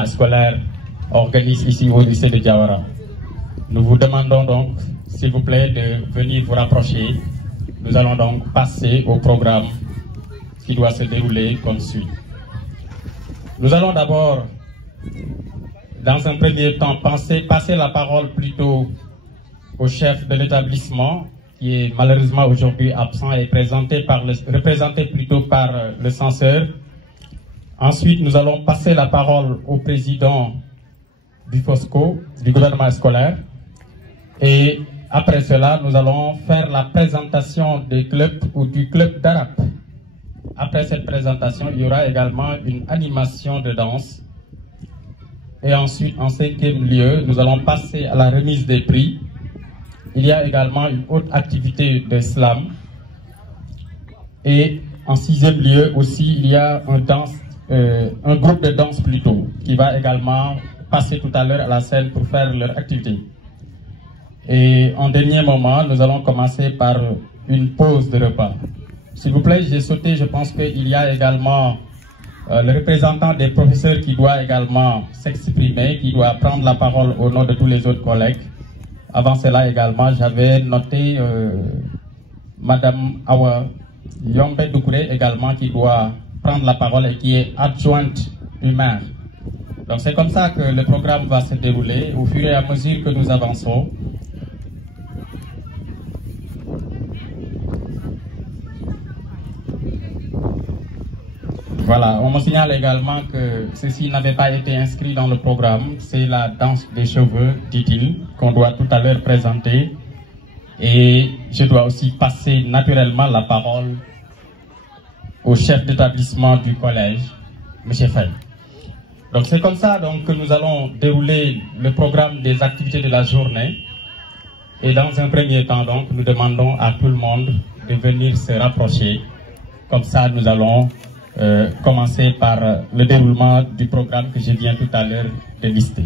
gouvernement scolaire organise ici au lycée de Diawara. Nous vous demandons donc, s'il vous plaît, de venir vous rapprocher. Nous allons donc passer au programme qui doit se dérouler comme suit. Nous allons d'abord, dans un premier temps, passer la parole plutôt au chef de l'établissement, qui est malheureusement aujourd'hui absent et représenté plutôt par le censeur. Ensuite, nous allons passer la parole au président du FOSCO, du gouvernement scolaire. Et après cela, nous allons faire la présentation des clubs ou du club d'arabe. Après cette présentation, il y aura également une animation de danse. Et ensuite, en cinquième lieu, nous allons passer à la remise des prix. Il y a également une autre activité de slam. Et en sixième lieu aussi, il y a un groupe de danse plutôt, qui va également passer tout à l'heure à la scène pour faire leur activité. Et en dernier moment, nous allons commencer par une pause de repas. S'il vous plaît, j'ai sauté, je pense qu'il y a également le représentant des professeurs qui doit également s'exprimer, qui doit prendre la parole au nom de tous les autres collègues. Avant cela également, j'avais noté Madame Awa Yombe Doukouré également qui doit prendre la parole et qui est adjointe du maire. Donc c'est comme ça que le programme va se dérouler au fur et à mesure que nous avançons. Voilà, on me signale également que ceci n'avait pas été inscrit dans le programme. C'est la danse des cheveux, dit-il, qu'on doit tout à l'heure présenter. Et je dois aussi passer naturellement la parole au chef d'établissement du collège, M. Faye. Donc c'est comme ça donc, que nous allons dérouler le programme des activités de la journée. Et dans un premier temps, donc, nous demandons à tout le monde de venir se rapprocher. Comme ça, nous allons commencer par le déroulement du programme que je viens tout à l'heure de lister.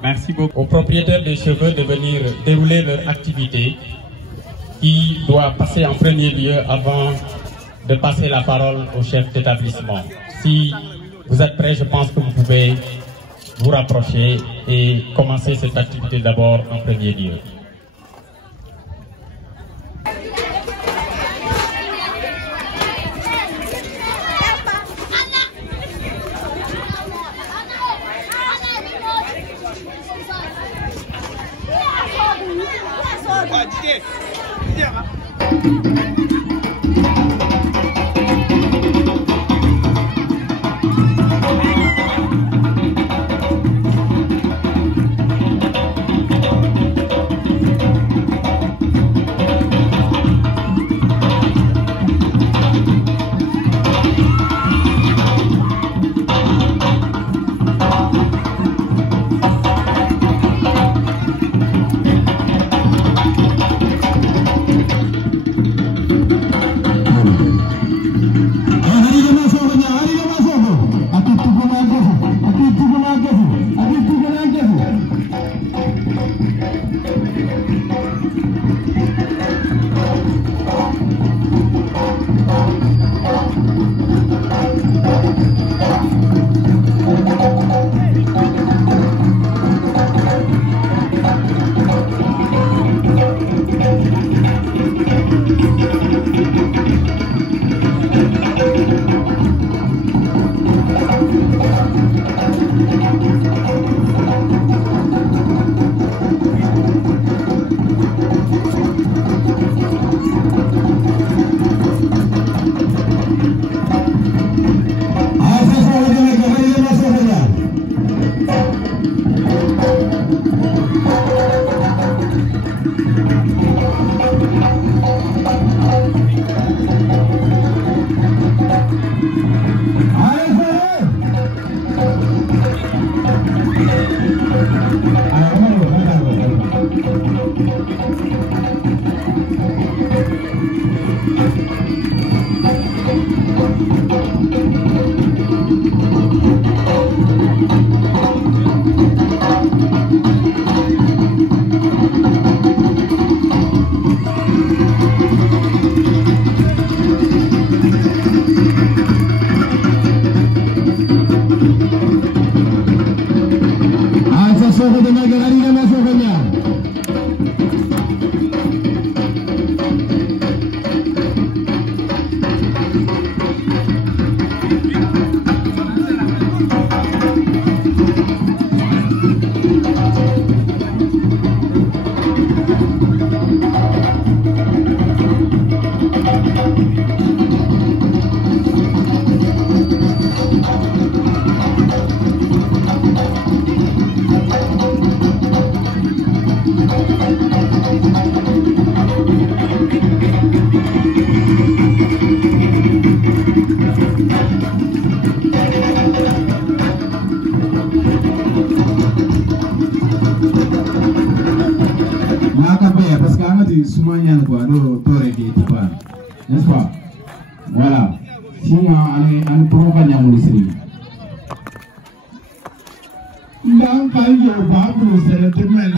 Merci beaucoup aux propriétaires des cheveux de venir dérouler leur activité qui doit passer en premier lieu avant de passer la parole au chef d'établissement. Si vous êtes prêts, je pense que vous pouvez vous rapprocher et commencer cette activité d'abord en premier lieu. N'est-ce pas? Voilà. Sinon, on peut pas y aller. Non, pas y aller, c'est le domaine.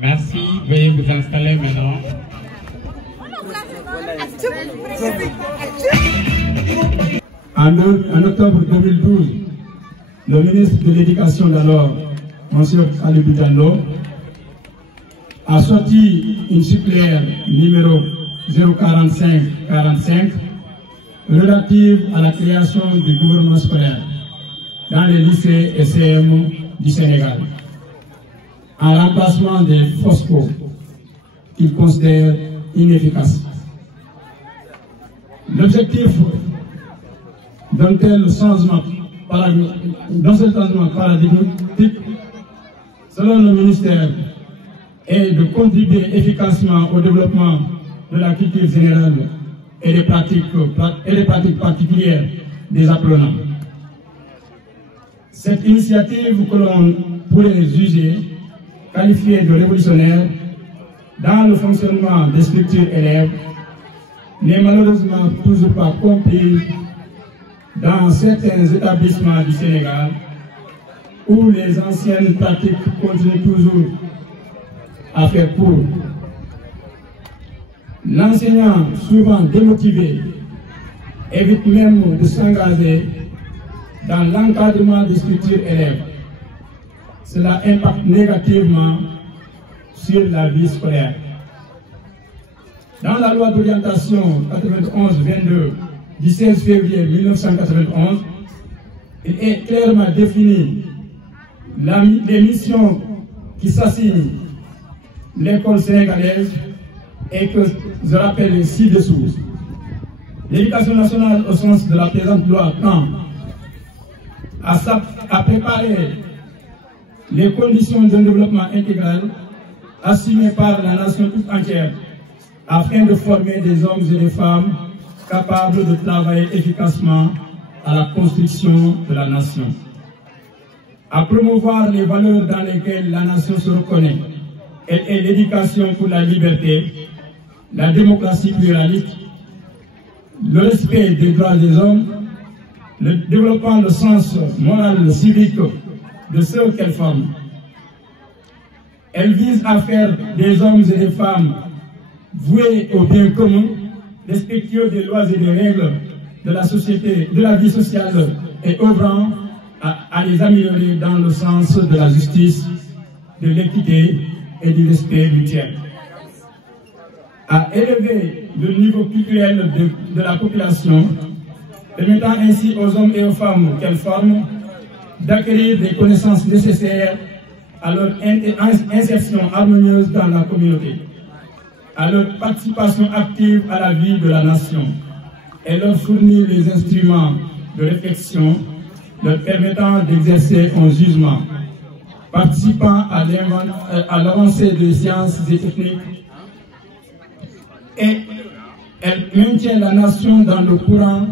Merci, veuillez vous installer maintenant. En octobre 2012, le ministre de l'Éducation d'alors, M. Alibou Diallo, a sorti une circulaire numéro 045-45 relative à la création du gouvernement scolaire dans les lycées et CM du Sénégal, en remplacement des FOSCO qu'il considère inefficaces. L'objectif d'un tel changement paradigmatique, selon le ministère, est de contribuer efficacement au développement de la culture générale et des pratiques particulières des apprenants. Cette initiative que l'on pourrait juger, qualifiée de révolutionnaire dans le fonctionnement des structures élèves, n'est malheureusement toujours pas comprise dans certains établissements du Sénégal où les anciennes pratiques continuent toujours à faire cours. L'enseignant, souvent démotivé, évite même de s'engager dans l'encadrement des structures élèves. Cela impacte négativement sur la vie scolaire. Dans la loi d'orientation 91-22 du 16 février 1991, il est clairement défini les missions qui s'assignent l'école sénégalaise et que je rappelle ci-dessous. L'éducation nationale au sens de la présente loi tend à préparer les conditions d'un développement intégral assumé par la nation toute entière afin de former des hommes et des femmes capables de travailler efficacement à la construction de la nation, à promouvoir les valeurs dans lesquelles la nation se reconnaît. Elle est l'éducation pour la liberté, la démocratie pluraliste, le respect des droits des hommes, le développement le sens moral civique de ceux qu'elle forme. Elle vise à faire des hommes et des femmes voués au bien commun, respectueux des lois et des règles de la société, de la vie sociale et œuvrant à les améliorer dans le sens de la justice, de l'équité et du respect mutuel. À élever le niveau culturel de la population, permettant ainsi aux hommes et aux femmes qu'elle forme d'acquérir des connaissances nécessaires à leur insertion harmonieuse dans la communauté, à leur participation active à la vie de la nation, et leur fournir les instruments de réflexion leur permettant d'exercer un jugement, participant à l'avancée des sciences et techniques, et elle maintient la nation dans le courant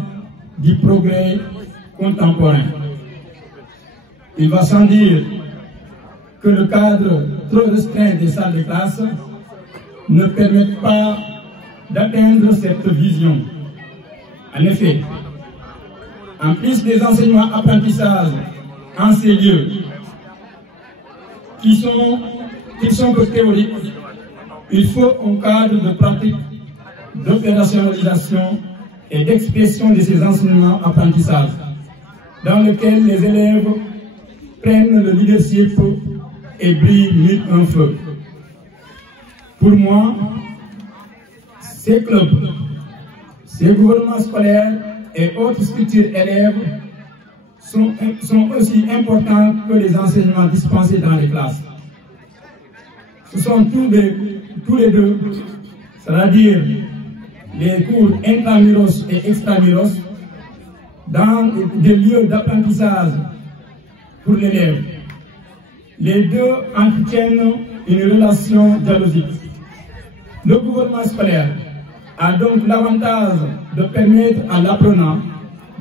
du progrès contemporain. Il va sans dire que le cadre trop restreint des salles de classe ne permet pas d'atteindre cette vision. En effet, en plus des enseignements apprentissages en ces lieux, qui sont que théoriques, il faut un cadre de pratique, d'opérationnalisation et d'expression de ces enseignements apprentissages, dans lequel les élèves prennent le leadership et brillent mille un feu. Pour moi, ces clubs, ces gouvernements scolaires et autres structures élèves sont aussi importants que les enseignements dispensés dans les classes. Ce sont tous les deux, c'est-à-dire les cours intramuros et extramuros, dans des lieux d'apprentissage pour l'élève. Les deux entretiennent une relation dialogique. Le gouvernement scolaire a donc l'avantage de permettre à l'apprenant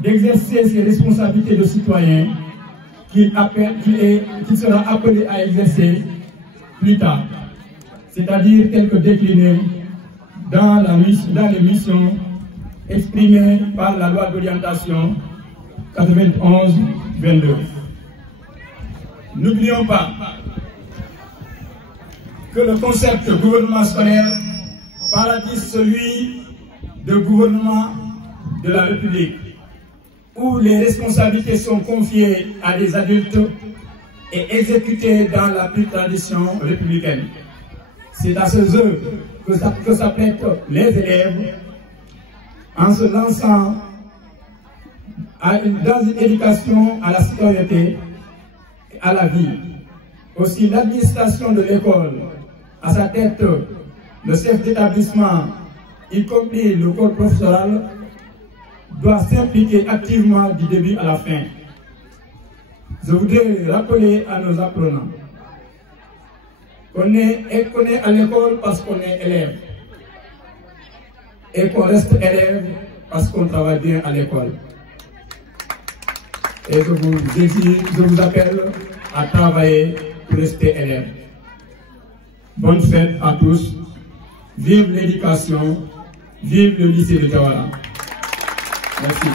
d'exercer ses responsabilités de citoyen qu'il sera appelé à exercer plus tard, c'est-à-dire telles que déclinées dans les missions exprimées par la loi d'orientation 91-22. N'oublions pas que le concept de gouvernement scolaire paradis celui de gouvernement de la République, où les responsabilités sont confiées à des adultes et exécutées dans la pure tradition républicaine. C'est à ce jeu que s'apprêtent les élèves en se lançant dans une éducation à la citoyenneté et à la vie. Aussi, l'administration de l'école, à sa tête, le chef d'établissement, y compris le corps professoral, doit s'impliquer activement du début à la fin je voudrais rappeler à nos apprenants qu'on est à l'école parce qu'on est élève et qu'on reste élève parce qu'on travaille bien à l'école. Et je vous appelle à travailler pour rester élève. Bonne fête à tous. Vive l'éducation. Vive le lycée de Diawara. Merci.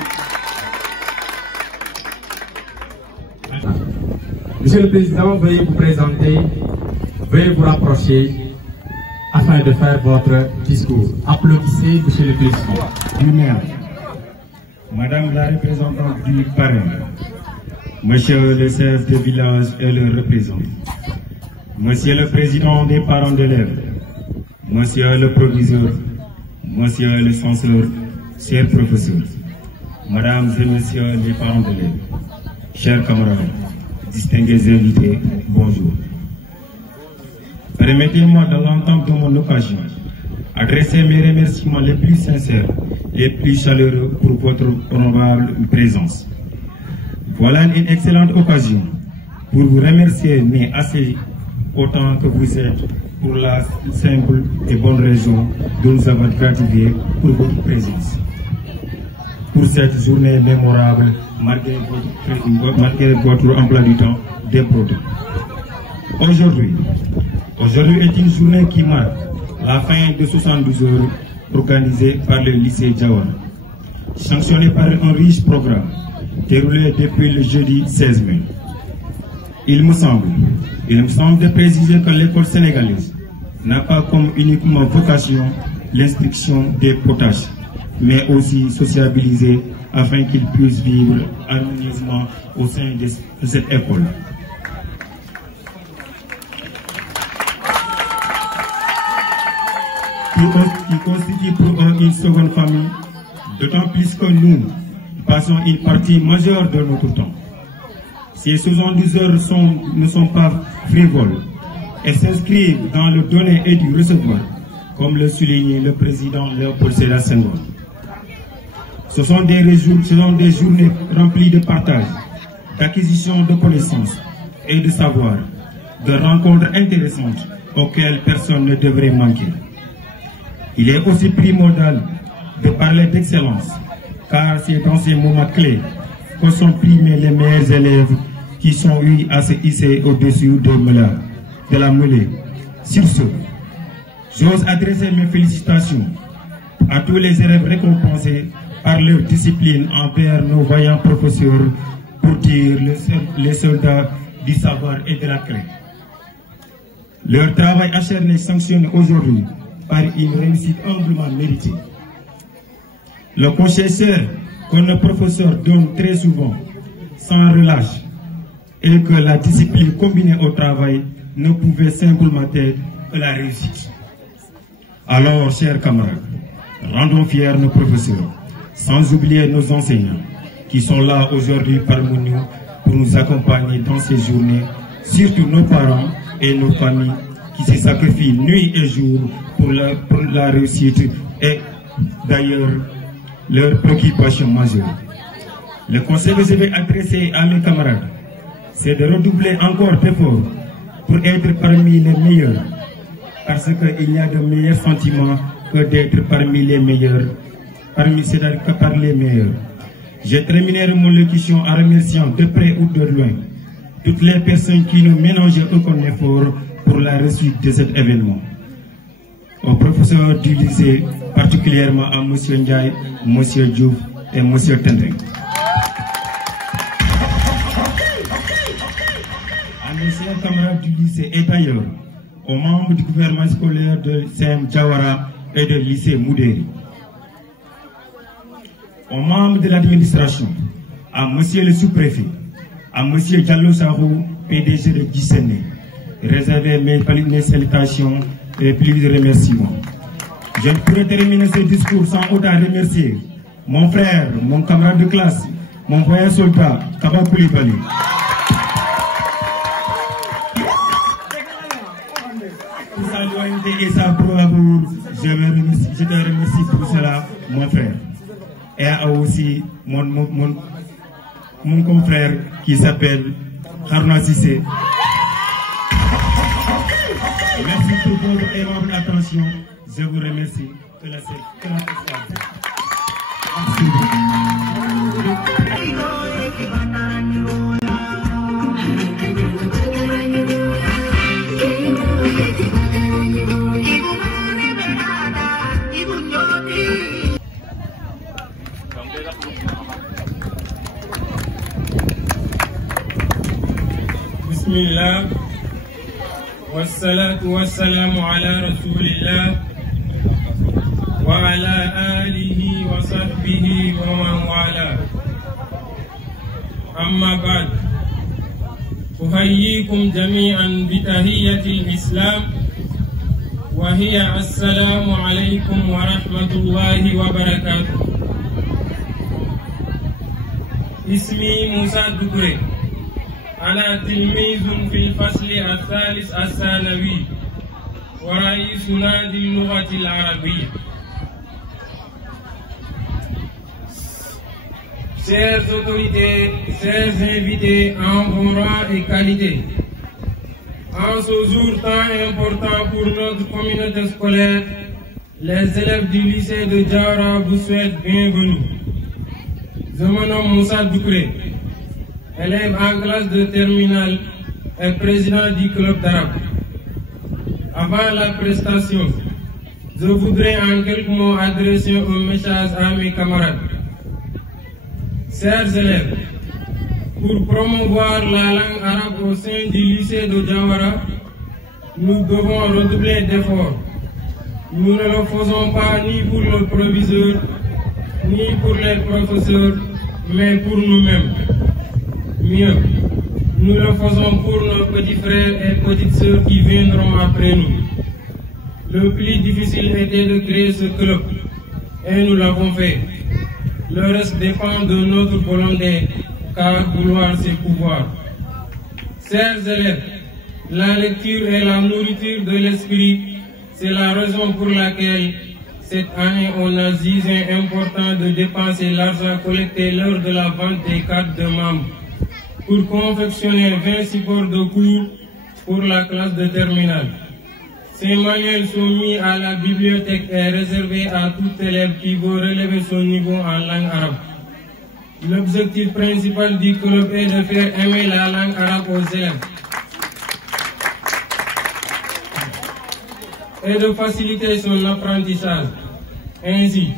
Monsieur le Président, veuillez vous présenter, veuillez vous rapprocher afin de faire votre discours. Applaudissez, Monsieur le Président. Du maire, Madame la représentante du parrain, Monsieur le chef de village et le représentant, Monsieur le président des parents d'élèves, Monsieur le proviseur, Monsieur le censeur, chers professeurs, Mesdames et Messieurs les parents d'élèves, chers camarades, distingués invités, bonjour. Permettez-moi de l'entendre de mon occasion, adresser mes remerciements les plus sincères, les plus chaleureux pour votre honorable présence. Voilà une excellente occasion pour vous remercier, mais assez autant que vous êtes, pour la simple et bonne raison de nous avoir gratifié pour votre présence. Pour cette journée mémorable, malgré votre emploi du temps débordant. Aujourd'hui est une journée qui marque la fin de 72 heures organisée par le lycée Diawara, sanctionné par un riche programme déroulé depuis le jeudi 16 mai. Il me semble de préciser que l'école sénégalaise n'a pas comme uniquement vocation l'instruction des potages, mais aussi sociabiliser afin qu'ils puissent vivre harmonieusement au sein de cette école. Qui constitue pour eux une seconde famille, d'autant plus que nous passons une partie majeure de notre temps. Ces 72 heures ne sont pas frivoles et s'inscrivent dans le donner et du recevoir, comme le soulignait le président Léopold Sédar Senghor. Ce sont des journées remplies de partage, d'acquisition de connaissances et de savoir, de rencontres intéressantes auxquelles personne ne devrait manquer. Il est aussi primordial de parler d'excellence, car c'est dans ces moments clés que sont primés les meilleurs élèves qui sont eu à se hisser au-dessus de la mêlée. Sur ce, j'ose adresser mes félicitations à tous les élèves récompensés par leur discipline envers nos vaillants professeurs pour dire les soldats du savoir et de la crainte. Leur travail acharné sanctionné aujourd'hui par une réussite humblement méritée. Le concession que nos professeurs donnent très souvent, sans relâche, et que la discipline combinée au travail ne pouvait simplement être que la réussite. Alors, chers camarades, rendons fiers nos professeurs, sans oublier nos enseignants, qui sont là aujourd'hui parmi nous pour nous accompagner dans ces journées, surtout nos parents et nos familles qui se sacrifient nuit et jour pour la réussite et d'ailleurs leur préoccupation majeure. Le conseil que je vais adresser à mes camarades, c'est de redoubler encore d'efforts pour être parmi les meilleurs, parce qu'il y a de meilleurs sentiments que d'être parmi les meilleurs, c'est-à-dire que par les meilleurs. Je terminerai mon locution en remerciant de près ou de loin toutes les personnes qui n'ont ménagé aucun effort pour la réussite de cet événement. Aux professeurs du lycée, particulièrement à M. Ndiaye, M. Diouf et M. Tendeng. À mes chers camarades du lycée et d'ailleurs, aux membres du gouvernement scolaire de CM Diawara et de lycée Moudéri. Aux membres de l'administration, à M. le sous-préfet, à M. Diallo Sarou, PDG de Dissene, réservez mes salutations et plus de remerciements. Je ne pourrais terminer ce discours sans autant remercier mon frère, mon camarade de classe, mon voyant soldat, Kaba Koulibaly. Pour sa loyauté et sa bravoure, je te remercie pour cela, mon frère. Et aussi mon confrère qui s'appelle Haruna Sissé. Merci pour votre aimable attention. Je vous remercie. Que la fête soit belle. Bismillah. Wassalatu wassalamu ala rasulillah wa ala alihi wa sahbihi wa man wala. Amma ba'd. Uhayyikum jami'an bi tahiyyatil Islam wa hiya assalamu alaykum wa rahmatullahi wa barakatuh. Ismi Musa Dukure. أنا تلميذ في الفصل الثالث الثانوي ورئيس نادي اللغة العربية. Chers autorités, chers invités en bon rang et qualité, en ce jour tant important pour notre communauté scolaire, les élèves du lycée de Diawara vous souhaitent bienvenue. Je me nomme Moussa Doucouré, élève en classe de terminale et président du club d'arabe. Avant la prestation, je voudrais en quelques mots adresser un message à mes camarades. Chers élèves, pour promouvoir la langue arabe au sein du lycée de Diawara, nous devons redoubler d'efforts. Nous ne le faisons pas ni pour le proviseur, ni pour les professeurs, mais pour nous-mêmes. Mieux, nous le faisons pour nos petits frères et petites sœurs qui viendront après nous. Le plus difficile était de créer ce club et nous l'avons fait. Le reste dépend de notre volonté, car vouloir c'est pouvoir. Chers élèves, la lecture et la nourriture de l'esprit, c'est la raison pour laquelle cette année on a jugé important de dépenser l'argent collecté lors de la vente des cartes de membres pour confectionner 20 supports de cours pour la classe de terminale. Ces manuels sont mis à la bibliothèque et réservés à tout élève qui veut relever son niveau en langue arabe. L'objectif principal du club est de faire aimer la langue arabe aux élèves et de faciliter son apprentissage. Ainsi,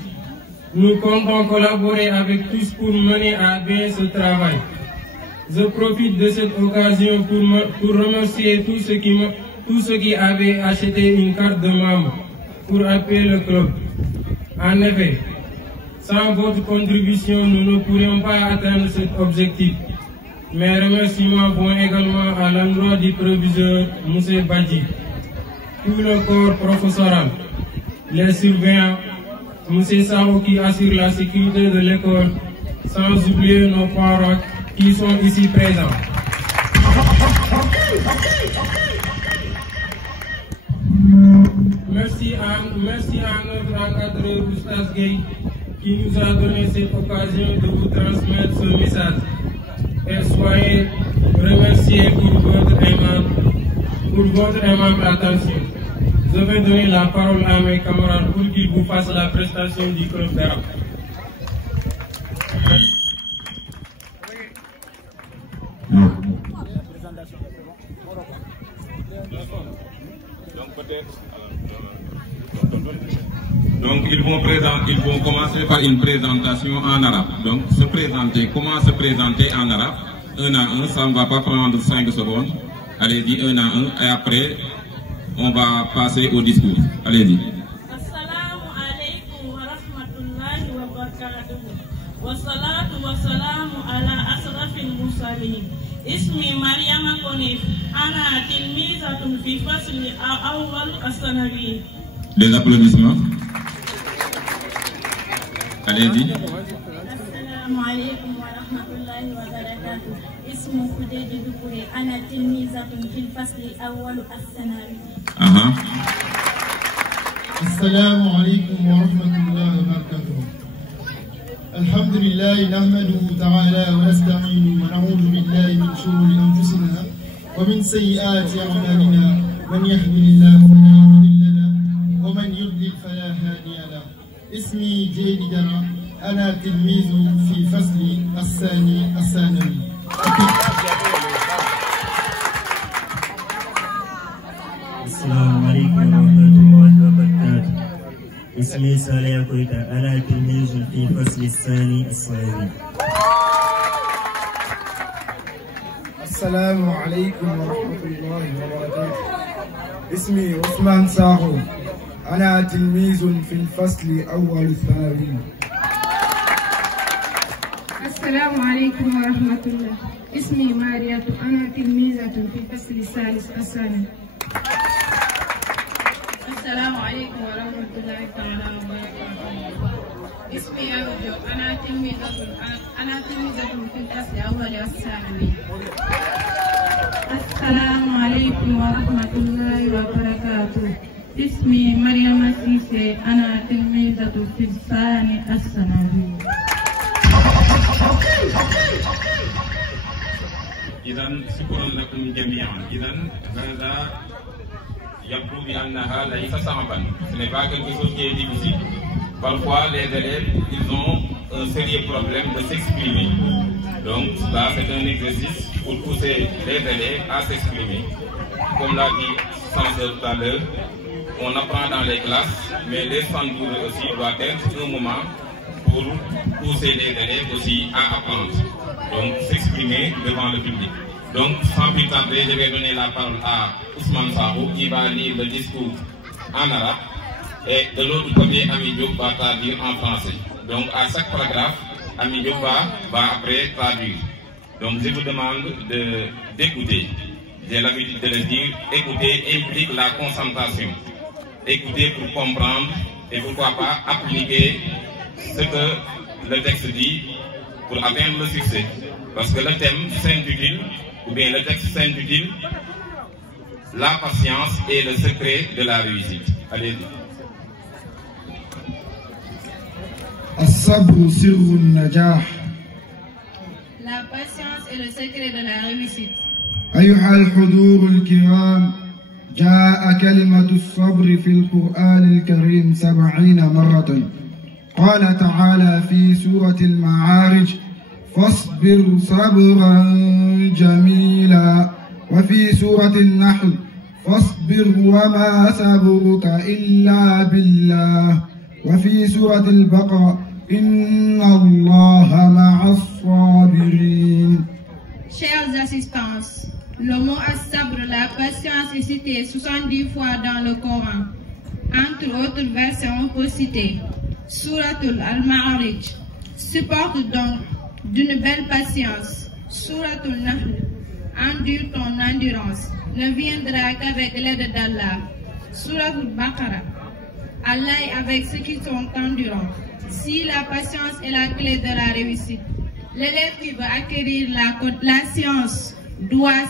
nous comptons collaborer avec tous pour mener à bien ce travail. Je profite de cette occasion pour remercier tous ceux qui avaient acheté une carte de membre pour appuyer le club. En effet, sans votre contribution, nous ne pourrions pas atteindre cet objectif. Mes remerciements vont également à l'endroit du proviseur M. Badji, tout le corps professoral, les surveillants, M. Sao qui assure la sécurité de l'école, sans oublier nos parents qui sont ici présents. Merci à notre encadreur Oustaz Gueye qui nous a donné cette occasion de vous transmettre ce message. Et soyez remerciés pour votre aimable attention. Je vais donner la parole à mes camarades pour qu'ils vous fassent la prestation du club d'arabe. Donc ils vont commencer par une présentation en arabe. Donc se présenter, comment se présenter en arabe? Un à un, ça ne va pas prendre 5 secondes. Allez-y, un à un, et après on va passer au discours. Allez-y. Assalamu alaikum wa rahmatullahi wa barakatuh. Wa salatu wa salamu ala asrafil mursalin. Ismi Mariama Konif. Ana tilmizatun fi fasli awwal as-sanawi. Des applaudissements. Allez-y. Assalamu alaikum wa rahmatullahi wa barakatuh. Ismi Khoudeji Doucouré. Ana tilmizatun fil fasli awwal as-sanawi. السلام عليكم ورحمة الله وبركاته. الحمد لله نحمده تعالى ونستعينه ونعوذ بالله من شرور أنفسنا ومن سيئات أعمالنا من يهده الله فلا مضل له ومن يضلل فلا هادي له. اسمي جيد جرى، أنا تلميذ في فصل الثاني الثانوي. السلام عليكم ورحمة الله وبركاته. اسمي صالح كويتا، أنا تلميذ في فصل الثاني الثانوي. السلام عليكم ورحمة الله وبركاته. اسمي عثمان ساهو، أنا تلميذ في الفصل الأول الثانوي. السلام عليكم ورحمة الله. اسمي ماريا، أنا تلميذة في الفصل الثالث الثانوي. السلام عليكم ورحمة الله تعالى وبركاته. اسمي أوجو، أنا تلميذة في الفصل الأول الثانوي. السلام عليكم ورحمة الله وبركاته. اسمي مريم سيسي، أنا تلميذة في الثاني الثانوي. إذا شكرا لكم جميعا. إذا هذا يبدو بأنها ليس صعبا. Ce n'est pas quelque chose qui est difficile. Parfois, les élèves, ils ont un sérieux problème de s'exprimer. Donc, là, c'est un exercice pour pousser les élèves à s'exprimer. Comme l'a dit Sanseur tout à l'heure, on apprend dans les classes, mais les centres aussi doivent être un moment pour pousser les élèves aussi à apprendre. Donc, s'exprimer devant le public. Donc, sans plus tarder, je vais donner la parole à Ousmane Sahou, qui va lire le discours en arabe. Et de l'autre côté, Ami Diop va traduire en français. Donc, à chaque paragraphe, Ami Diop va après traduire. Donc, je vous demande d'écouter. J'ai l'habitude de le dire, écouter implique la concentration. Écouter pour comprendre et pourquoi pas appliquer ce que le texte dit pour atteindre le succès. Parce que le thème s'intitule, ou bien le texte s'intitule, la patience est le secret de la réussite. Allez-y. الصبر سر النجاح. La patience est le secret de la réussite. أيها الحضور الكرام، جاء كلمة الصبر في القرآن الكريم 70 مرة. قال تعالى في سورة المعارج: فاصبر صبرا جميلا. وفي سورة النحل: فاصبر وما صبرك إلا بالله. وفي سورة البقرة: إن الله مع الصابرين. Chers assistants, le mot as-sabr, la patience, est cité 70 fois dans le Coran. Entre autres versets, on peut citer Suratul Al-Ma'arij, supporte donc d'une belle patience. Suratul Nahl, endure ton endurance, ne viendra qu'avec l'aide d'Allah. Suratul Baqara, Allah est avec ceux qui sont endurants. Si la patience est la clé de la réussite, l'élève qui veut acquérir la science doit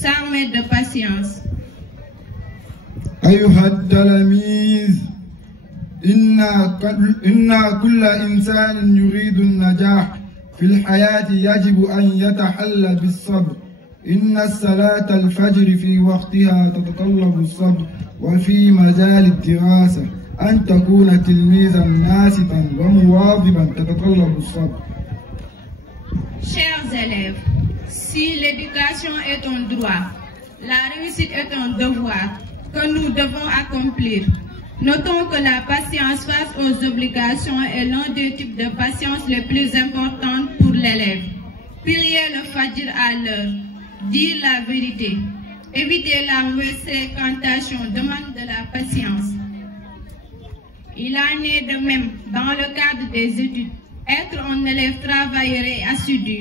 s'armer de patience. أيها التلاميذ، إن كل إنسان يريد النجاح في الحياة يجب أن يتحلى بالصبر. إن الصلاة الفجر في وقتها تتطلب الصبر، وفي مجال الدراسة أن تكون تلميذا ناسفا ومواظبا تتطلب الصبر. Chers élèves, si l'éducation est un droit, la réussite est un devoir que nous devons accomplir. Notons que la patience face aux obligations est l'un des types de patience les plus importantes pour l'élève. Prier le Fajr à l'heure, dire la vérité, éviter la mauvaise fréquentation demande de la patience. Il en est de même dans le cadre des études. Être un élève travailleur et assidu,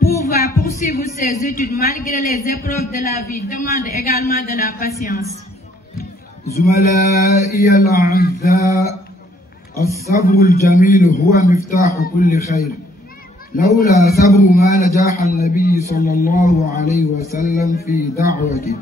pouvoir poursuivre ses études malgré les épreuves de la vie demande également de la patience. زملائي الأعزاء، الصبر الجميل هو مفتاح كل خير. لولا صبر ما نجاح النبي صلى الله عليه وسلم في دعوته.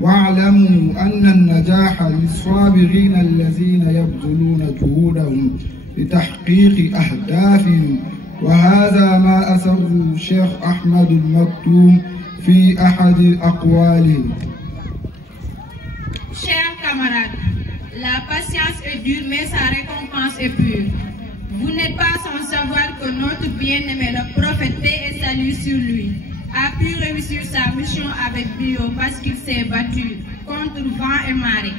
واعلموا أن النجاح للصابرين الذين يبذلون جهودهم لتحقيق أهدافهم. وهذا ما أسره الشيخ أحمد المكتوم في أحد أقواله. Chers camarades, la patience est dure mais sa récompense est pure. Vous n'êtes pas sans savoir que notre bien-aimé, le prophète, paix et salut sur lui, a pu réussir sa mission avec brio parce qu'il s'est battu contre vent et marée.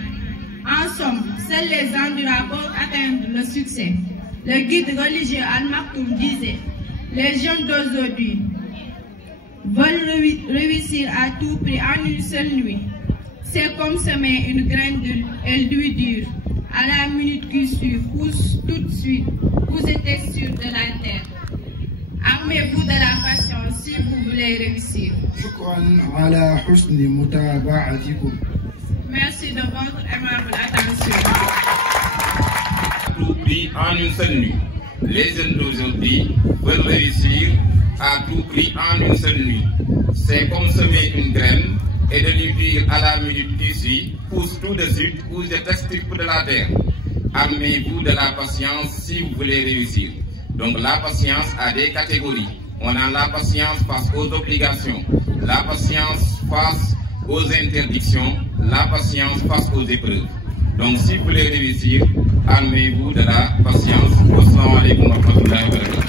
En somme, seuls les endurants peuvent atteindre le succès. Le guide religieux Al-Maktoum disait, les jeunes d'aujourd'hui veulent réussir à tout prix en une seule nuit. C'est comme semer une graine elle lui dure. À la minute qui suit, pousse tout de suite. Vous êtes sûr de la terre. Armez-vous de la patience si vous voulez réussir. Merci de votre aimable attention. Tout prix en une seule nuit. Les jeunes d'aujourd'hui veulent réussir à tout prix en une seule nuit. C'est comme semer une graine et de lui dire à la minute qui suit, pousse tout de suite, vous êtes extirpé de la terre. Armez-vous de la patience si vous voulez réussir. Donc la patience a des catégories. On a la patience face aux obligations, la patience face aux interdictions, la patience face aux épreuves. Donc si vous voulez réussir, armez-vous de la patience. Assalamu alaikum wa rahmatullahi wa barakatuh.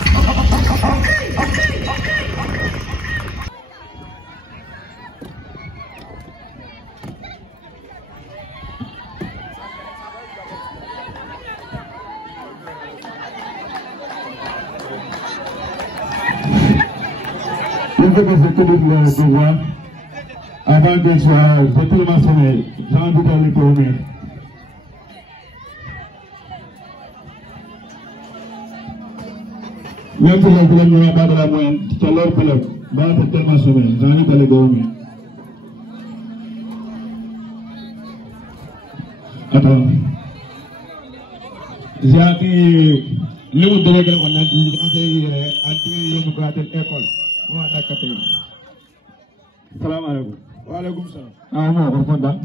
Il faut que je te dise le devoir. Avant que je sois tellement sonné, j'ai envie d'aller promener. Même si le problème n'est pas de la moyenne, c'est leur problème. Moi, c'est tellement sonné, j'ai envie d'aller dormir. Attends. J'ai appris le délégué qu'on a dit, on a dit, l'école. Salam alaikum. Wa alaikum salam. Ah non, on va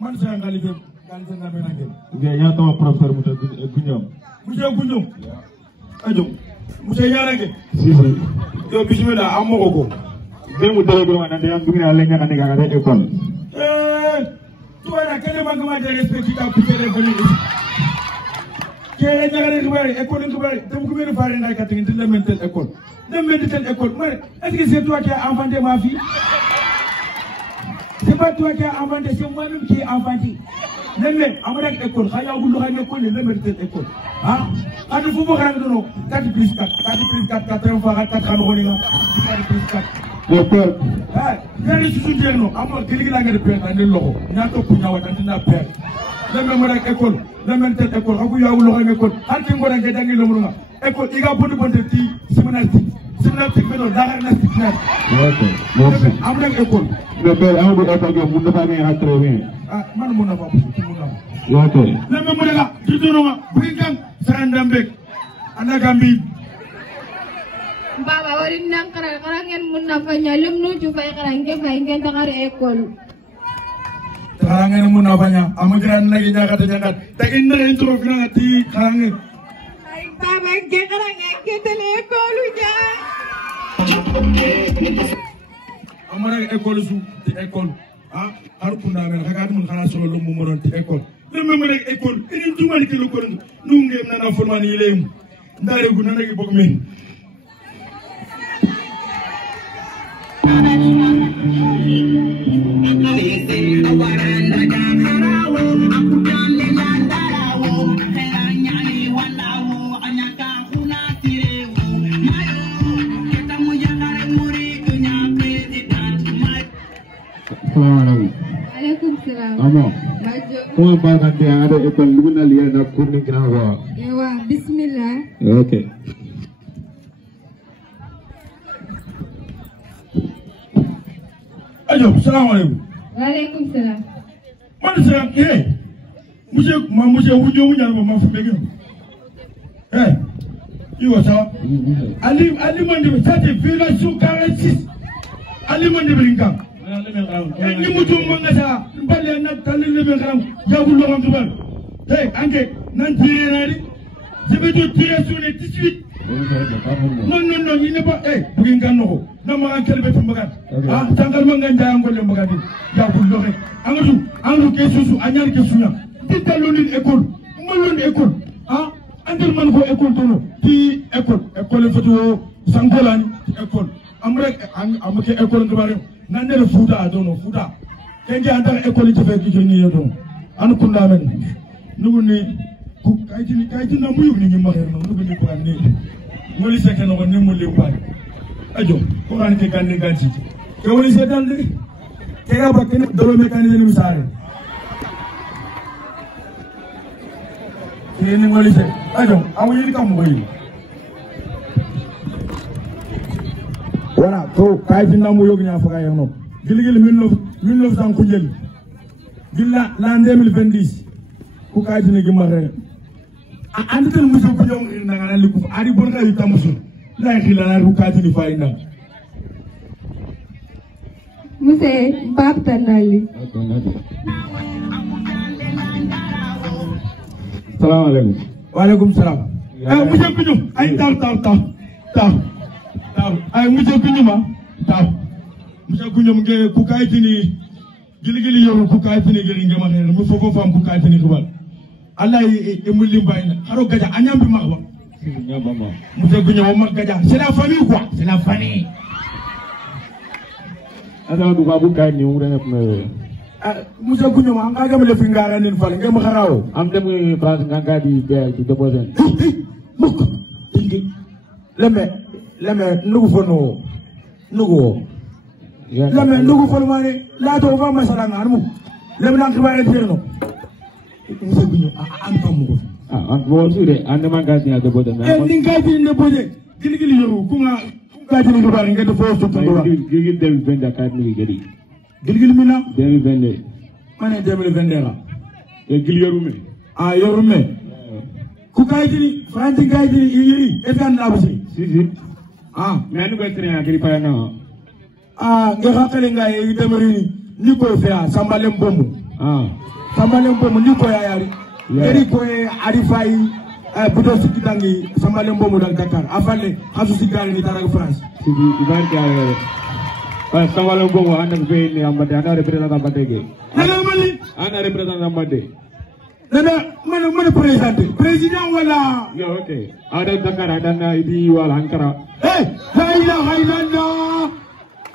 man c'est un galifé na benangel. Bien, ya ton professeur Moussa Gounyom. Moussa Gounyom. Ajo. Moussa Yarake. Si si. Yo bismillah amoko. Be mu délégué wana ndé am dugina lenga na nga ga école. Toi là quel manque ma de respect ta pour les venir. Kéré ñagare ribari école ribari dem ko menu faré nday kat ngi de mentel école. Dem mentel école. Est-ce que c'est toi qui as inventé ma fille? C'est pas toi qui as inventé, c'est moi-même qui ai inventé. Mais, à mon école, il y a une école, il y a une école. Ah, il faut voir 4 plus 4, 4 plus 4, 4 fois 4, 4 plus 4. Docteur. Il y a des sous-titres, non. À moi, quelqu'un qui a des pères, il y a des logo. Il y a des pères, il y a des pères. Le même école, le même tête école, il y a une école. Il y a une école, il y a une petite séminastique. Séminastique, mais non, l'arnastique. Ok, merci. À mon école. Le père, on doit pas dire, on ne pas bien très bien. Ah, man, on n'a pas pu. Ok. Le même là, tu te rends, Brinkang, Sarandambek, Anagambi. Baba, warin nang karang mun na fanya lum nu ju fay karang ke fay ngeen takar école. Karang mun na fanya, amagran lagi jagat jagat. Ta indra intro fina ti karang. Ay baba, ke karang ke tele école ja. Amara école su ti école. Ah, har kunda men xagat mun xana solo lu mu moron ti école. Le même rek école, ini tumali ke lu ko nu ngem na na formani yelem. Ndare gu na ngi bok men. Comment pas quand ada école lu na lié na cour ni grand wa. Ewa, bismillah. OK. Ajo, salam alaikum. Wa alaikum salam. Man c'est monsieur Wunjo Wunyal ma fu bege. Iwo ça. Ali mande ça c'est violation 46. Ali mande brinka. Ni mutum mangasa balle na talil lebe karam jagul lo ngam dubal hey anke nan tire nari je vais te tirer sur les 18 Non, il n'est pas. Eh, vous avez un nom. Non, mais un quel bête mbagat. Ah, tangal manganja angole mbagati. Ya bulore. Angu kesusu, anyar kesunya. Tita lolin école. Molon école. Ah, anderman ko école tono. Ti école foto sangolan école. Amke école ngabare. Nandere fuda adono fuda. Kenje andar école te fait ni yodo. An kunda men. Nuguni ku kaiti na muyu ni ngimare no nuguni ko anni. Ngoli seke no ne mo leppani. Ajo ko ran ke gande ganti. Ke woni setan de. Ke ga ba ken dolo mécanisme ni misare. Ke ni ngoli se. Ajo awu yiri kam mo yi. Voilà, to kaiti na muyu nya faka yano. Gilgil 1900 ku jël. Gilla l'an 2020 ku kaiti ni gimare. Antel muso ko jong na ngana liku ari bon ga yitamuso la khilana rukati ni faina Muse bab tanali Salam alaikum Wa alaikum salam muso ko ay taw ay muso ko ma taw muso ko nge ku kayti ni gilgili yoru ku kayti ni giri ngama xer mu fofo fam ku kayti ni xubal Allah emulim bayna haro gaja anyambi mawa monsieur Gougno ma gaja c'est la famille quoi c'est la famille ada du babu kay ni wure nak monsieur Gougno ma nga gam le fi ngara nin fal ngam xaraw am dem France nga di be ci déposer mukk leme nugu fono nugu leme nugu fono mane la to va masala ngarmu leme nak xibaare tierno Monsieur Gougno am famu an bo sure an ma gasi na debode na ni gasi ne bode gili yoru kuma gasi ni xibaar nga defo so to gili 2020 ka ni gili mina 2022 mané 2022 la e gili yoru me yoru me ku gasi ni franci gasi ni yiri e tan la busi si mais anu ko train gili pa na nga xakale nga e demari ni ko fa sambalem bombu Sambalem bomu ni ko yayari eri ko arifai budo sikidangi sambalem bomu dal Dakar afale hasu sigari ni taraga France sidi ibarki ay sambalem bomu anda be ni amade ana representant amade ana representant amade mana président wala yo okay ada Dakar ada na idi wala Ankara la ilaha illallah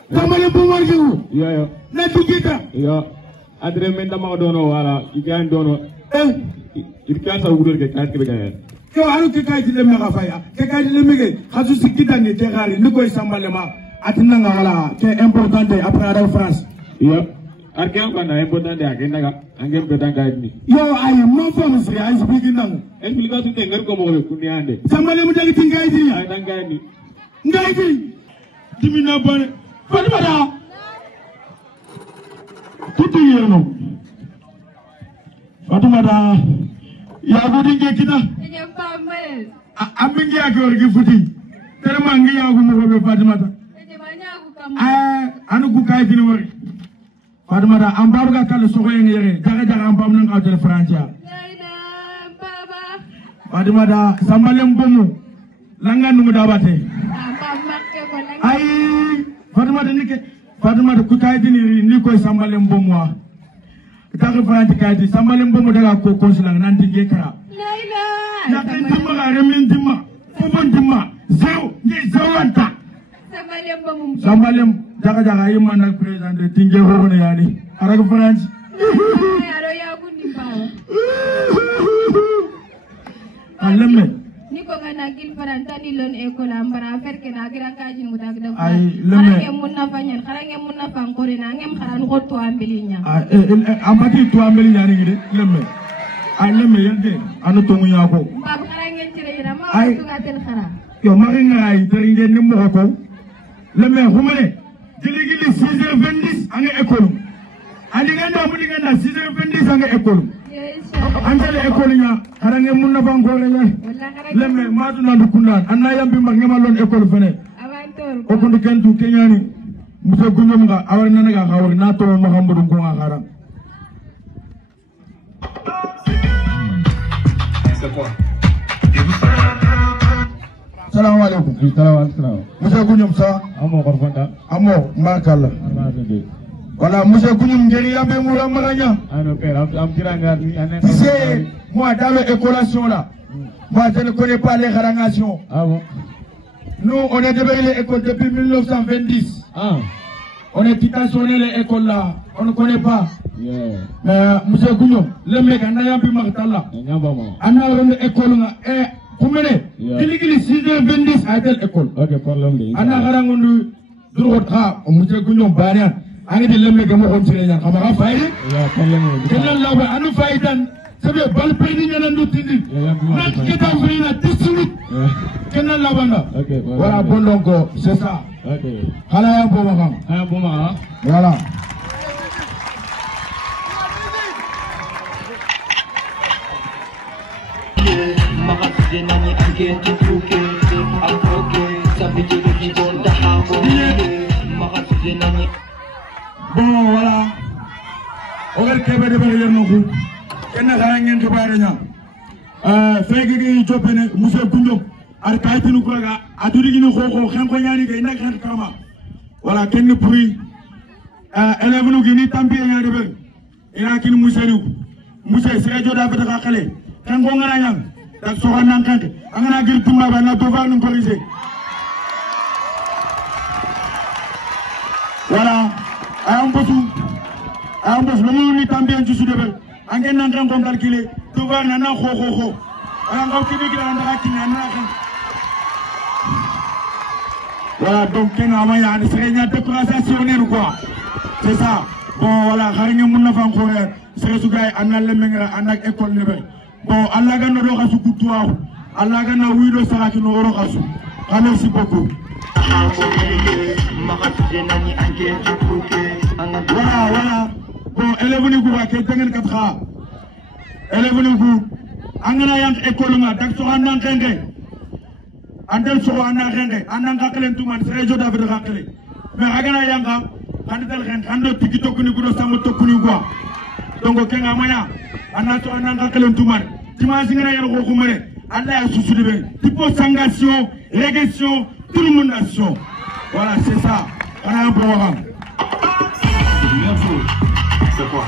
sambalem bomu arju yo na tugita yo adre men dama dono wala ikan dono ikan sa wuro ke kat ke gaay yo alu ke kay dile me faya ke kay dile me khasu sikita ni te gari ni koy sambale ma atina ngala ke important après ara France yo arkan bana important ya ke naga angem betan gaay ni yo ay mo fam sri ay speaking nang explication te ngar ko mo ko ni ande sambale mu dagi tingay di ay dan gaay ni ngay di dimina bane Fatima da Tutu yerno Fatumata ya budinge kita amingi akor futi tere mangi ya go mo be Fatumata anu ku kay dina wori Fatumata am babu ga kala so yene yere jaga am bam nang awtel francia Fatumata sambalem bomu langa numu dabate ay Fatumata nike Fatumata ku kay dini ni koy sambalem bomu Kaka Franti Kadi, Sambalem Bomo daga ko konsulang nanti gekara. Ya kan dimma ga remin dimma, fofon dimma, zawanta. Sambalem daga yimana president tinge hono yani. Araga Franti. Aro ya kundi bawo. Alemme. Niko ngana gil farantani lon école ambara affaire ke na gira kajin muta gida ay lemme ngem munna fanyen xara ngem munna fan korina ngem xara no to ambelinya amati to ambelinya ni de lemme ay lemme yende anu to ngunya ko bab xara ngem ci reena ma to gatel xara yo mari ngaay teri ngeen ni mo ko lemme humane gili 6h20 anga école ali ngenda mu ngenda 6h20 anga école Angale ekolinya harange munna bangole nya lemme madu nandu kundan anna yambi mag ngemalon école fene o kundu kentu kenyani muso Gougno mga awar nanaga xawar na to ma xambudu ko ngara Salam alaikum. Monsieur Gounoum, ça? Amo, Markala. Voilà, monsieur Gounoum, Gériambe Moura Maragna. Tu sais, moi, dans l'écolation là, moi, je ne connais pas les harangations. Ah bon? Nous, on est devenu l'école depuis 1920. On est titationné les écoles là. On ne connaît pas. Mais, monsieur Gounoum, le mec, on a un peu martala. On a une école là. Comment est-ce 6h20 à telle école? On a harangondu, droit, monsieur Gounoum, Barian. On est le mec, on continue. On va faire. On va faire. C'est bien, bal perdu, il y a un autre dit. Qui est en train de 10 minutes. Quel la bande? Voilà, bon donc, c'est ça. Voilà, un bon moment. Voilà. Bon, voilà. On va le caber de derrière nous. Kenna harangen to barenya fege ge jopene monsieur Gounoum ar kaytinu ko ga aduri ni xoko xen ko ñani ge nak xen kama wala kenn puri élève nu gi ni tampié ñade be ina kin monsieur sere joda fa ta xale kan ko ngara ñang tak so nan kan angana gir tumba ba na do fa nu corriger voilà ayam bosu lu ni tampié ci sudebe angin nangkang kong kalkile, tuan nana ho. Orang kau kini kita anda kini nana kan. Voilà donc quel namanya, ini seringnya décoration quoi. C'est ça. Bon voilà, hari ini mun nafang korea. Saya suka anak lemengera, anak ekor nebe. Bon Allah kan noro kasu kutuau, Allah kan na wido saraki noro kasu. Merci beaucoup. Voilà. Bon, élève ni ku ba ke tengen kat kha élève ni ku angana yang école nga dak so anan kenge andal so anan kenge anan ka kelen tuman sere joda be ka kele mais agana yang ka andal khen ando tiktok ni ku do sam tokk ni quoi donc ke nga maya anan so anan ka kelen tuman dimanche ngana yar ko kumare Allah ya susude be tipo sangation régression turmundation voilà c'est ça ana un programme. C'est quoi?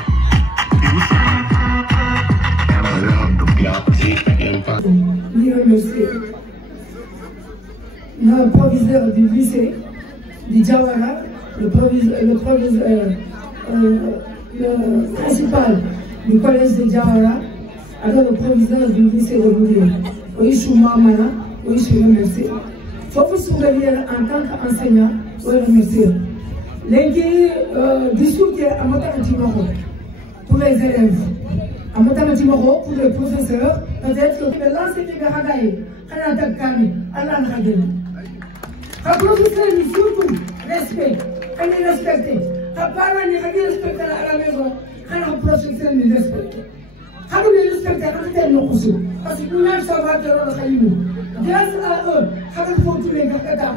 Je remercie le proviseur du lycée de Diawara, le principal du collège de Diawara, avec le proviseur du lycée de Roulier. Oui, je suis Mamana, oui, je remercie. Il faut vous soulever en tant qu'enseignant, oui, remercier. Les discours à Motamatimoho pour les élèves, à Motamatimoho pour les professeurs, peut-être que l'enseignement de Hagaï, Kanata Kami, Allah Hagaï. Les professeurs, surtout, respect, quand ils respectent. Les parents, ils respectent à la maison, quand les professeurs ils respectent. Quand ils respectent, quand ils nous respectent. Parce que nous n'avons pas de l'eau. Grâce à eux, quand ils font tous les gars,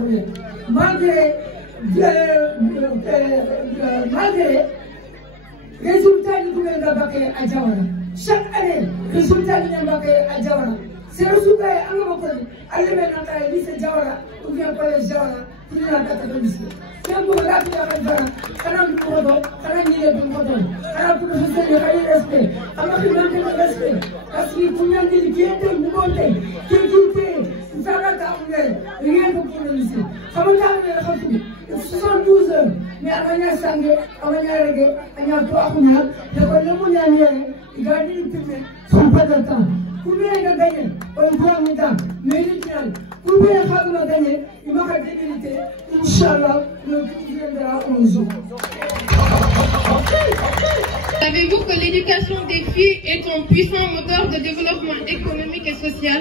malgré résultat du gouvernement à Diawara. Chaque année, résultat du gouvernement à Diawara. C'est le résultat à l'Angleterre, à l'élémentaire, lycée Diawara, ou bien collège Diawara, pour la date de lycée. C'est un gouvernement qui a fait Diawara. Quand on nous redonne, quand on y est bon redonne, quand on nous fait le respect, quand on nous fait le respect, parce qu'il faut bien dire qu'il était monté, qu'il était, il fallait rien pour le lycée. Comment on a fait 72 heures, mais avant de s'engager, avant de régler, on a trois mois, le colonel il a dit que son pas de temps. Combien il a gagné? On prend le temps, mais il est combien il a gagné? Il m'a crédibilité. Inch'Allah, le tout viendra un jour. Savez-vous que l'éducation des filles est un puissant moteur de développement économique et social?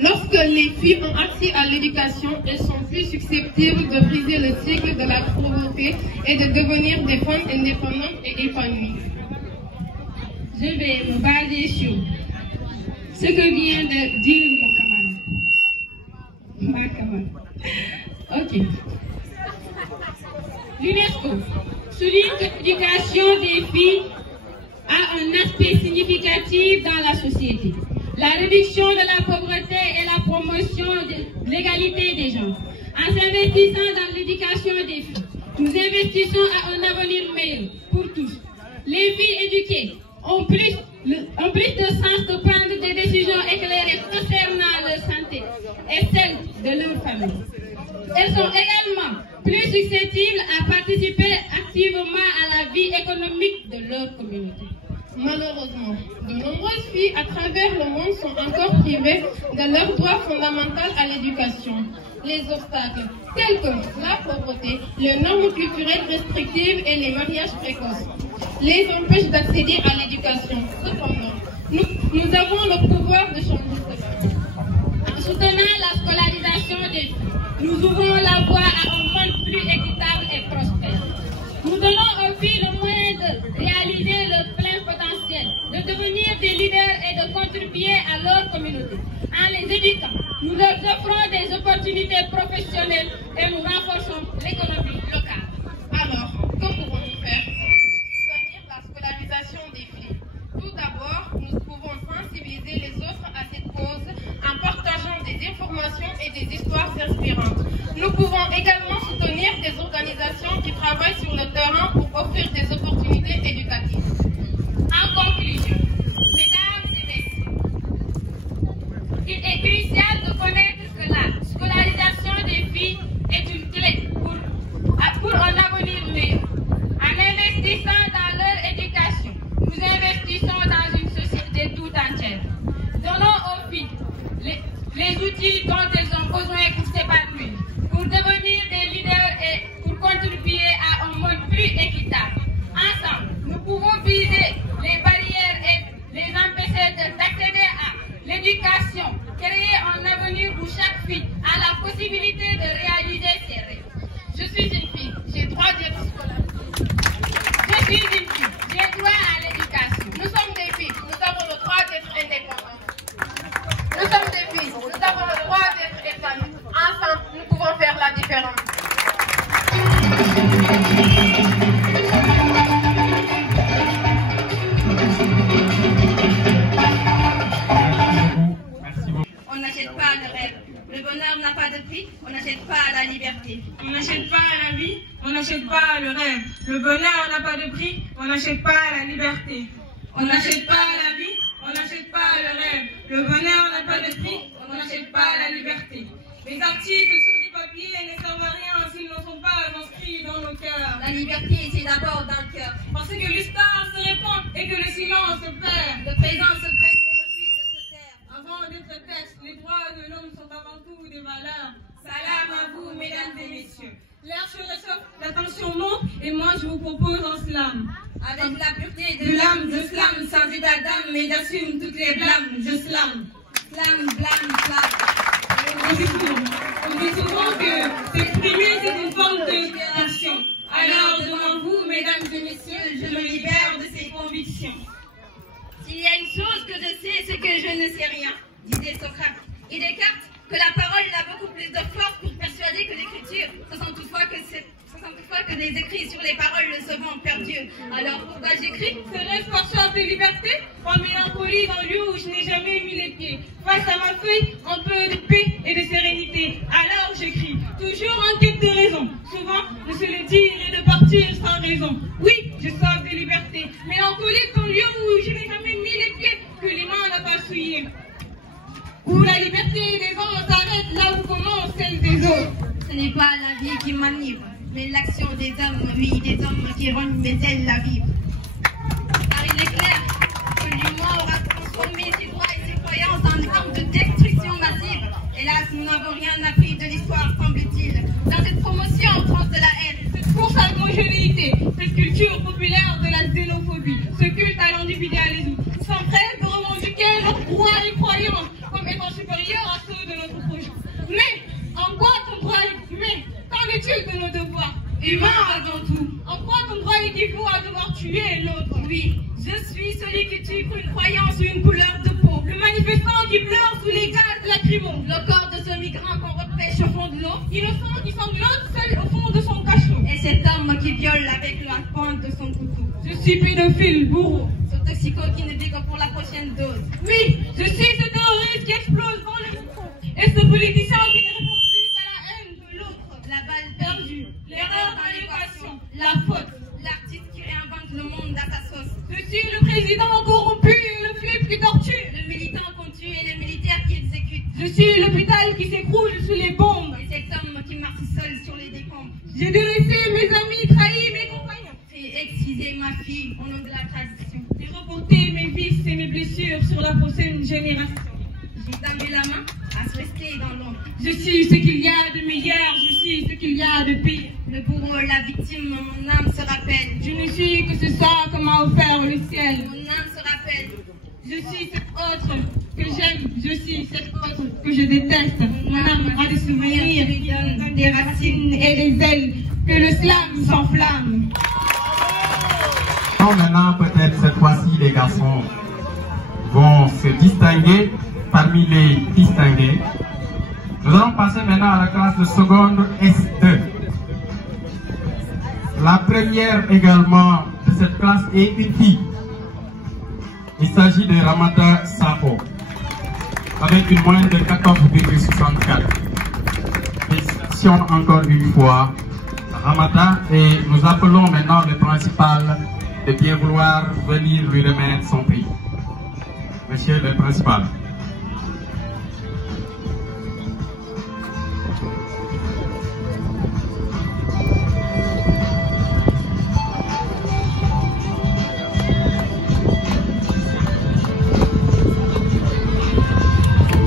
Lorsque les filles ont accès à l'éducation, elles sont plus susceptibles de briser le cycle de la pauvreté et de devenir des femmes indépendantes et épanouies. Je vais me baser sur ce que vient de dire mon camarade. Ok. L'UNESCO souligne que l'éducation des filles a un aspect significatif dans la société. La réduction de la pauvreté et la promotion l'égalité des genres. En s'investissant dans l'éducation des filles, nous investissons à un avenir meilleur pour tous. Les filles éduquées ont plus de sens de prendre des décisions éclairées concernant leur santé et celle de leur famille. Elles sont également plus susceptibles à participer activement à la vie économique de leur communauté. Malheureusement, de nombreuses filles à travers le monde sont encore privées de leur droit fondamental à l'éducation. Les obstacles, tels que la pauvreté, les normes culturelles restrictives et les mariages précoces, les empêchent d'accéder à l'éducation. Cependant, nous avons le pouvoir de changer cela. En soutenant la scolarisation des filles, nous ouvrons la voie à un monde plus équitable et prospère. Nous donnons aux filles le moyen de réaliser leur plein potentiel, de devenir des leaders et de contribuer à leur communauté. En les éduquant, nous leur offrons des opportunités professionnelles et nous renforçons l'économie locale. Alors, que pouvons-nous faire pour soutenir la scolarisation des filles? Tout d'abord, nous pouvons sensibiliser les autres à cette cause en partageant des informations et des histoires inspirantes. Nous pouvons également soutenir des organisations qui travaillent sur le terrain pour offrir des opportunités éducatives. En conclusion, mesdames et messieurs, il est crucial de connaître que la scolarisation des filles est une clé pour un avenir meilleur. En investissant dans leur éducation, nous investissons dans une société tout entière. Donnons aux filles les outils dont elles ont besoin pour s'épanouir, pour devenir des leaders et pour contribuer à un monde plus équitable. Ensemble, nous pouvons viser les barrières et les empêcher d'accéder à l'éducation, créer un avenir où chaque fille a la possibilité de réaliser ses rêves. Je suis une fille, j'ai droit d'être scolarisée. Je suis une fille, j'ai droit à l'éducation. Nous sommes des filles, nous avons le droit d'être indépendantes. Nous sommes des filles, nous avons le droit d'être épanouies. Ensemble, nous pouvons faire la différence. On n'achète pas le rêve. Le bonheur n'a pas de prix. On n'achète pas la liberté. On n'achète pas la vie. On n'achète pas le rêve. Le bonheur n'a pas de prix. On n'achète pas la liberté. On n'achète pas la vie. On n'achète pas le rêve. Le bonheur n'a pas de prix. On n'achète pas la liberté. Les articles sur des papiers ne servent à rien s'ils ne sont pas inscrits dans nos cœurs. La liberté, c'est d'abord dans le cœur. Parce que l'histoire se répand et que le silence se perd. Le présent se presse et refuse de se taire. Avant d'être texte, les droits de l'homme sont avant tout des valeurs. Salam à vous, mesdames et messieurs. L'air se réchauffe, la tension monte et moi je vous propose un slam. Avec la pureté de l'âme, je slame sans état d'âme, mais j'assume toutes les blâmes, je slame. Slam, blâme, slam. On dit souvent que s'exprimer c'est une forme de libération. Alors devant vous, mesdames et messieurs, je me libère de ces convictions. S'il y a une chose que je sais, c'est que je ne sais rien, disait Socrate. Et Descartes, que la parole a beaucoup plus de force pour persuader que l'écriture, sachant toutefois que des écrits sur les paroles ne se vont perdus. Alors pourquoi j'écris? Serait-ce par choix de liberté, en mélancolie dans le lieu où je n'ai jamais mis les pieds? Face à ma feuille, un peu de paix et de sérénité. Alors j'écris, toujours en quête de raison. Souvent, de se le dire et de partir sans raison. Oui, je soif de liberté, mélancolique dans le lieu où je n'ai jamais mis les pieds, que les mains n'ont pas souillé. Où la liberté des uns s'arrête là où commence celle des autres. Ce n'est pas la vie qui m'anime, mais l'action des hommes, oui, des hommes qui rognent mes ailes la vivre. Car il est clair que l'humain aura transformé ses droits et ses croyances en armes de destruction massive. Hélas, nous n'avons rien appris de l'histoire, semble-t-il. Dans cette promotion en France de la haine, cette course à l'homogénéité, cette culture populaire de la xénophobie, ce culte à l'individualisme, sont prêts de revendiquer leurs droits et croyances comme étant supérieurs à ceux de notre projet. Mais, en quoi ton droit est humain? Qu'en est-il de nos devoirs? Humains avant tout. En quoi ton droit équivaut à devoir tuer l'autre? Oui, je suis celui qui tue pour une croyance ou une couleur de peau. Le manifestant qui pleure sous les gaz lacrymaux. Le corps de ce migrant qu'on repêche au fond de l'eau. Innocent qui sanglote seul au fond de son cachot. Et cet homme qui viole avec la pointe de son couteau. Je suis pédophile, bourreau. Ce toxico qui ne vit que pour la prochaine dose. Oui, je suis ce terroriste qui explose dans le... Et ce politicien qui ne la faute. L'artiste qui réinvente le monde à sa sauce. Je suis le président corrompu, le flip qui torture. Le militant contu et le militaire qui exécute. Je suis l'hôpital qui s'écroule sous les bombes. Et cet homme qui marche seul sur les décombres. J'ai délaissé mes amis, trahi mes compagnons. J'ai excisé ma fille au nom de la tradition. J'ai reporté mes vices et mes blessures sur la prochaine génération. J'ai tendu la main à se rester dans l'ombre. Je suis ce qu'il y a de meilleur, je suis ce qu'il y a de pire. Le bourreau, la victime, mon âme se rappelle. Je ne suis que ce sang que m'a offert le ciel. Mon âme se rappelle. Je suis cette autre que j'aime, je suis cette autre que je déteste. Mon âme a des souvenirs, des racines et des ailes. Que le slam s'enflamme. Maintenant, peut-être cette fois-ci, les garçons vont se distinguer parmi les distingués. Nous allons passer maintenant à la classe de seconde S2. La première également de cette classe est une fille. Il s'agit de Ramata Saho, avec une moyenne de 14,64. Félicitations encore une fois, Ramata, et nous appelons maintenant le principal de bien vouloir venir lui remettre son prix. Monsieur le principal.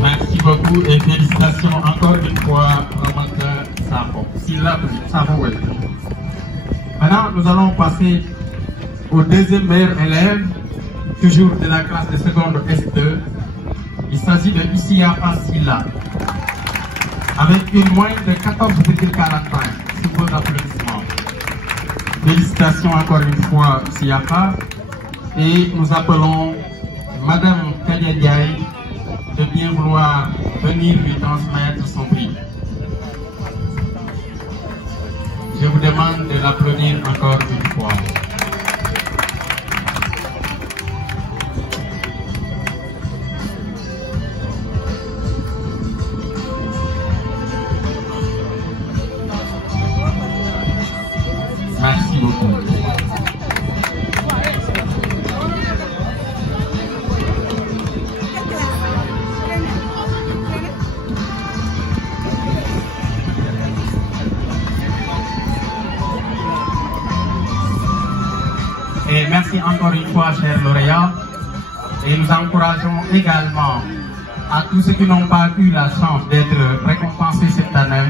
Merci beaucoup et félicitations encore une fois Ramata Saho. Maintenant, nous allons passer au deuxième meilleur élève, toujours de la classe de seconde S2. Il s'agit de Isia Asila, avec une moyenne de 14,45. Sous vos applaudissements. Félicitations encore une fois, Isia. Et nous appelons Madame Kanyadiaï de bien vouloir venir lui transmettre son prix. Je vous demande de l'applaudir encore une fois. Merci beaucoup. Et merci encore une fois, chers lauréats. Et nous encourageons également à tous ceux qui n'ont pas eu la chance d'être récompensés cette année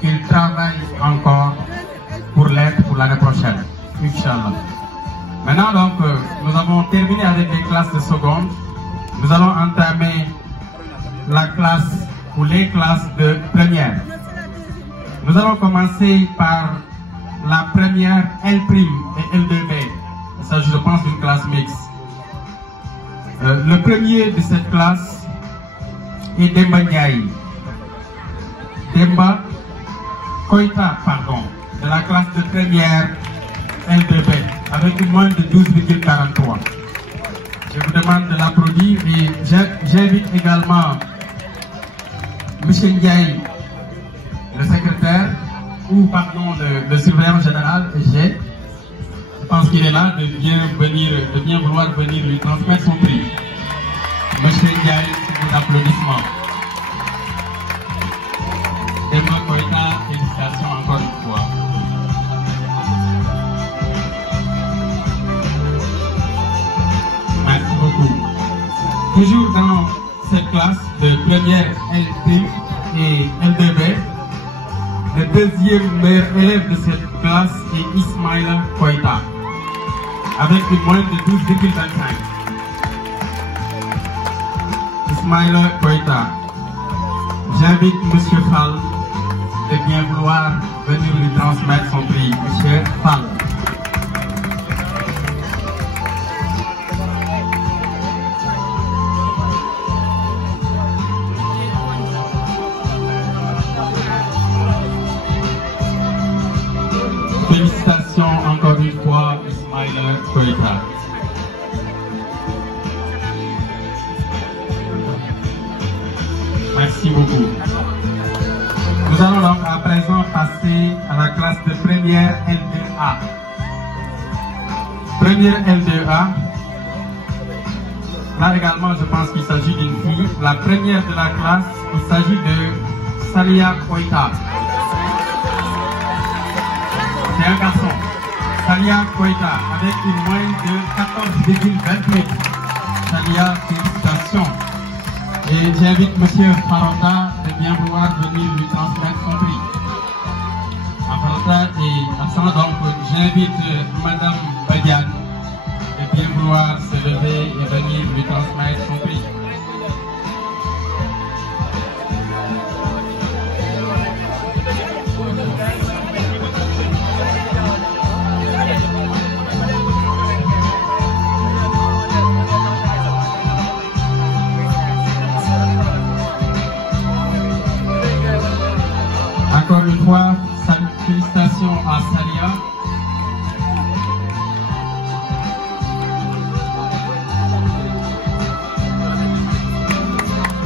qu'ils travaillent encore pour l'être pour l'année prochaine. Inch'Allah. Maintenant, donc, nous avons terminé avec les classes de seconde. Nous allons entamer la classe ou les classes de première. Nous allons commencer par la première L' et L2B. Il s'agit, je pense, d'une classe mixte. Le premier de cette classe est Demba Ndiaye. Demba Koita, pardon, de la classe de première L2B, avec une moyenne de 12,43. Je vous demande de l'applaudir et j'invite également M. Ndiaye, le secrétaire, ou pardon, le surveillant général, G. Je pense qu'il est là, de bien vouloir venir lui transmettre son prix. M. Ndiaye, c'est des applaudissements. Demba Koita, félicitations encore une fois. Merci beaucoup. Toujours dans cette classe de première L' et L2B, le deuxième meilleur élève de cette classe est Ismaïla Koita, avec une moyenne de 12,25. Ismaïla Koita. J'invite M. Fall de bien vouloir venir lui transmettre son prix. M. Fall. Félicitations encore une fois, Ismaïla Koita. Merci beaucoup. Nous allons donc à présent passer à la classe de première L2A. Première L2A. Là également, je pense qu'il s'agit d'une fille. La première de la classe, il s'agit de Salia Koita. C'est un garçon. Salia Koita, avec une moyenne de 14,28. Salia, félicitations. Et j'invite M. Farota de bien vouloir venir lui transmettre son prix. Farota est absent, donc j'invite Mme Badian de bien vouloir se lever et venir lui transmettre son prix. Encore une fois, félicitations à Salia.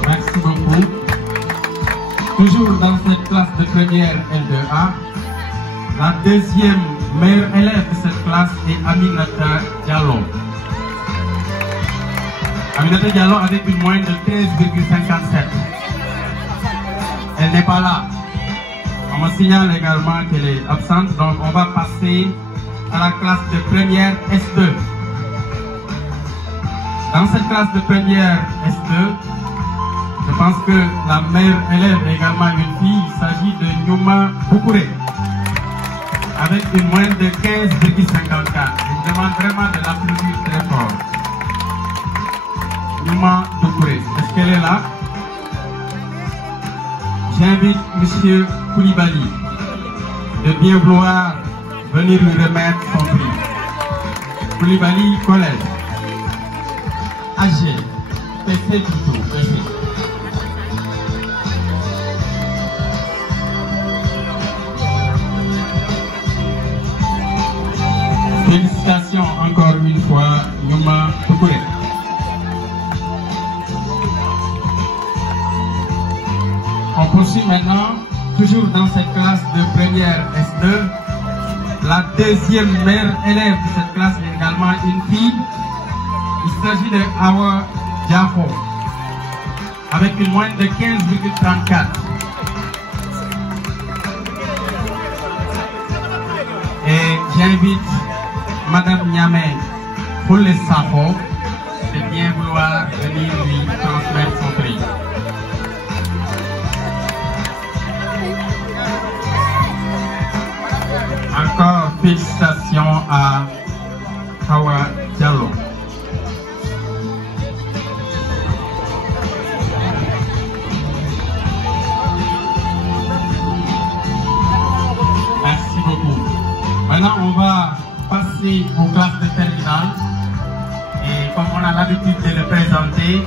Merci beaucoup. Toujours dans cette classe de première L2A, la deuxième meilleure élève de cette classe est Aminata Diallo. Aminata Diallo avec une moyenne de 13,57. Elle n'est pas là. On me signale également qu'elle est absente, donc on va passer à la classe de première S2. Dans cette classe de première S2, je pense que la meilleure élève est également une fille. Il s'agit de Nyuma Boukouré, avec une moyenne de 15,54. Je demande vraiment de l'applaudir très fort. Nyuma Boukouré, est-ce qu'elle est là? J'invite M. Koulibaly de bien vouloir venir lui remettre son prix. Koulibaly Collège. AG. PC Tuto. Félicitations encore une fois, Nyuma Boukouré. On poursuit maintenant, toujours dans cette classe de première S2. La deuxième meilleure élève de cette classe est également une fille. Il s'agit de Awa Diafo, avec une moyenne de 15,34. Et j'invite Madame Niamé Foule Safo de bien vouloir venir lui transmettre son prix. Encore félicitations à Hawa Diallo. Merci beaucoup. Maintenant, on va passer aux classes de terminale. Et comme on a l'habitude de le présenter,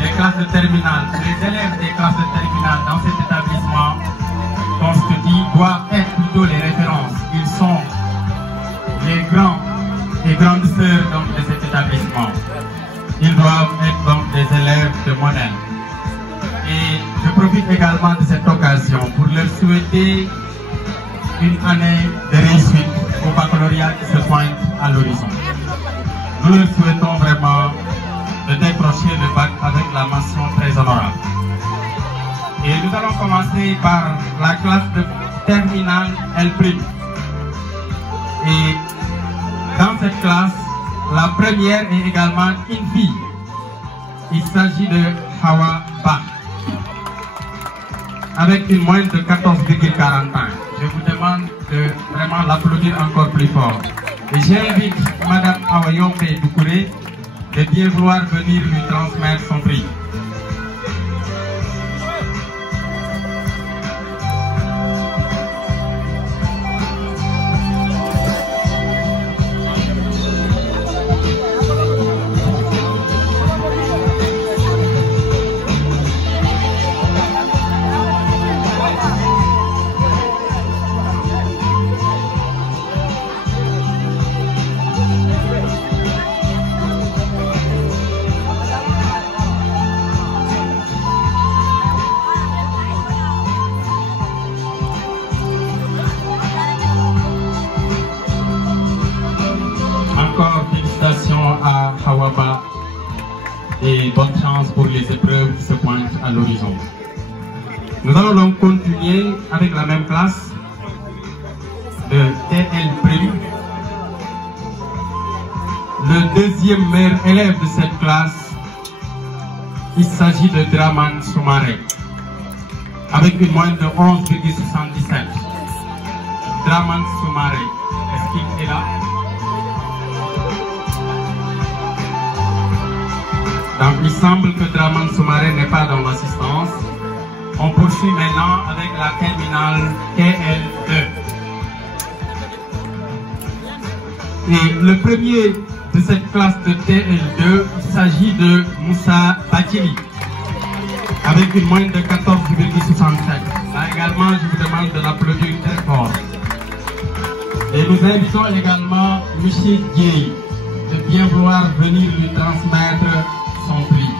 les classes de terminale, les élèves des classes de terminale dans cet établissement, comme je te dis, doivent être plutôt les références. Ils sont les grands et grandes sœurs donc, de cet établissement. Ils doivent être donc des élèves de modèle. Et je profite également de cette occasion pour leur souhaiter une année de réussite au baccalauréat qui se pointe à l'horizon. Nous leur souhaitons vraiment de décrocher le bac avec la mention très honorable. Et nous allons commencer par la classe de terminale L'. Et dans cette classe, la première est également une fille. Il s'agit de Hawa Ba, avec une moyenne de 14,41. Je vous demande de vraiment l'applaudir encore plus fort. Et j'invite Mme Awayombe Doukouré de bien vouloir venir lui transmettre son prix. et bonne chance pour les épreuves qui se pointent à l'horizon. Nous allons donc continuer avec la même classe de TL Prime. Le deuxième meilleur élève de cette classe, il s'agit de Draman Soumaré, avec une moyenne de 11,77. Draman Soumaré, est-ce qu'il est là? Donc il semble que Draman Soumaré n'est pas dans l'assistance. On poursuit maintenant avec la terminale TL2. Et le premier de cette classe de TL2, il s'agit de Moussa Bakili, avec une moyenne de 14,67. Là également, je vous demande de l'applaudir très fort. Et nous invitons également M. Dieye de bien vouloir venir lui transmettre son prix.